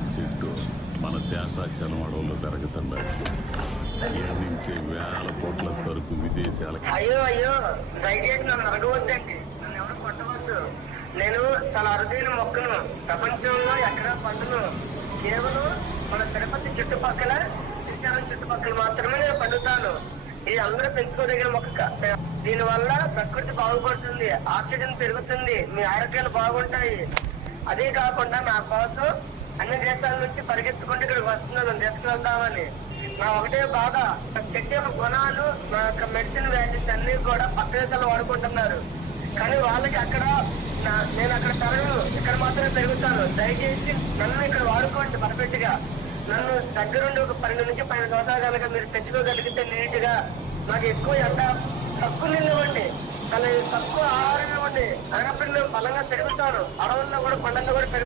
Company చెట్టు మన శేషాచలం అడవుల్లో పెరుగుతుండాలి. ఏడు నుంచి వేల కోట్ల సరుకు విదేశాలకు. అయ్యో అయ్యో, దయచేసి నన్ను అడగవద్దండి, నన్ను ఎవరు కొట్టవద్దు. నేను చాలా అరుదైన మొక్కను, ప్రపంచంలో ఎక్కడా పండును. కేవలం మన తిరుపతి చుట్టుపక్కల, శ్రీశైలం చుట్టుపక్కల మాత్రమే నేను పండుతాను. ఇది అందరూ పెంచుకోదగిన మొక్క. దీని వల్ల ప్రకృతి బాగుపడుతుంది, ఆక్సిజన్ పెరుగుతుంది, మీ ఆరోగ్యాలు బాగుంటాయి. అదే కాకుండా నా కోసం అన్ని దేశాల నుంచి పరిగెత్తుకుంటూ ఇక్కడికి వస్తున్నాను తీసుకువెళ్దామని. నా ఒకటే బాధ, చెట్టు యొక్క గుణాలు, నా యొక్క మెడిసిన్ వాల్యూస్ అన్ని కూడా పక్క దేశాలు వాడుకుంటున్నారు. కానీ వాళ్ళకి అక్కడ నేను అక్కడ పెరగను, ఇక్కడ మాత్రమే పెరుగుతాను. దయచేసి నన్ను ఇక్కడ వాడుకోండి పర్ఫెక్ట్ గా. నన్ను దగ్గరుండి ఒక 12 నుంచి 15 సంవత్సరాలు కనుక మీరు పెంచుకోగలిగితే నీట్ గా, నాకు ఎక్కువ ఎండ, తక్కువ నీళ్ళు ఇవ్వండి, చాలా తక్కువ ఆహారం ఇవ్వండి. అయినప్పుడు నేను బలంగా పెరుగుతాను. అడవుల్లో కూడా, కొండల్లో కూడా